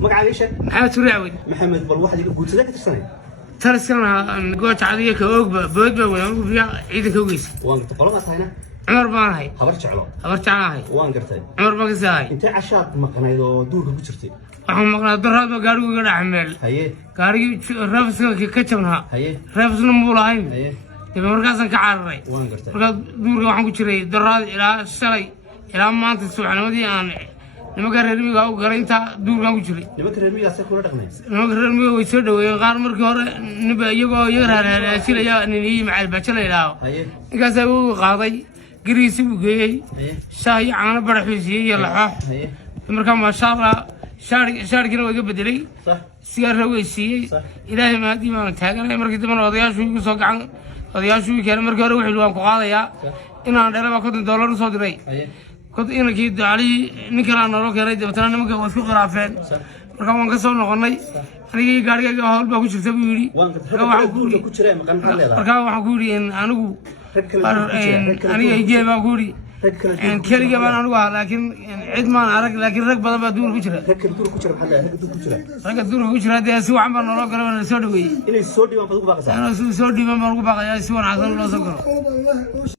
مقعد ايش؟ محمد سوريعوي. محمد بالواحد يقول سلاك ترسني. ترى كان قوت عادية كوجبة بوجبة ولا فيها عيد كويس. وان تقولون هنا. عمر بان هاي. خبرت على. خبرت على هاي. وان قرتي. عمر بان زاي. انت عشاق مقنعيدو دورك كجرتي. waxaan maqnaa daraadba gaarigu iga dhaxmeel gaarigii rafiska ka jabnaa rafisna muu lahayn dib markaasaan ka cararay markaa duurka waxaan ku jiray daraad ilaa shalay ilaa maanta subaxnimadii aan nimanka reer miyiga u galay intaa duurkaan ku jiray nimanka reer miyiga way soo dhaweeyeen qaar markii hore niba iyagoo iyaga raaraashilaya nin iyo macal bajo la yidhaaho ninkaasaa uu qaaday garigiisi buu geeyey shaah iyo caano baraxiisiyey iyo laxoox markaa maasha allah shaarkina waa iga bedelay sigaarna way siiyey ilaahay maadii baan taaganay markii dambana odayaashu igu soo gacan odayaashu ii keenay markii hore wuxuu waan ku qaadayaa inaan dheeraba $50 usoo diray inankii dacalihii nin kalaa naloo keenay dabeetana nimanka waa isku khilaafeen markaa waan ka soo noqonnay anigii gaarigayga hawl baa ku jirta buu yidhi markaa waxaan ku yidhi anigu aniga igeel baan ku yidhi كلية بنا نروح لكن عد ما نعرف لكن رك بدل بدور كشرة. رك الدور كشرة ده سوى عمر نروح كلام السودي. إني السودي ما بدو بقى. أنا السودي ما بدو بقى يا سوى عزام الله سكر.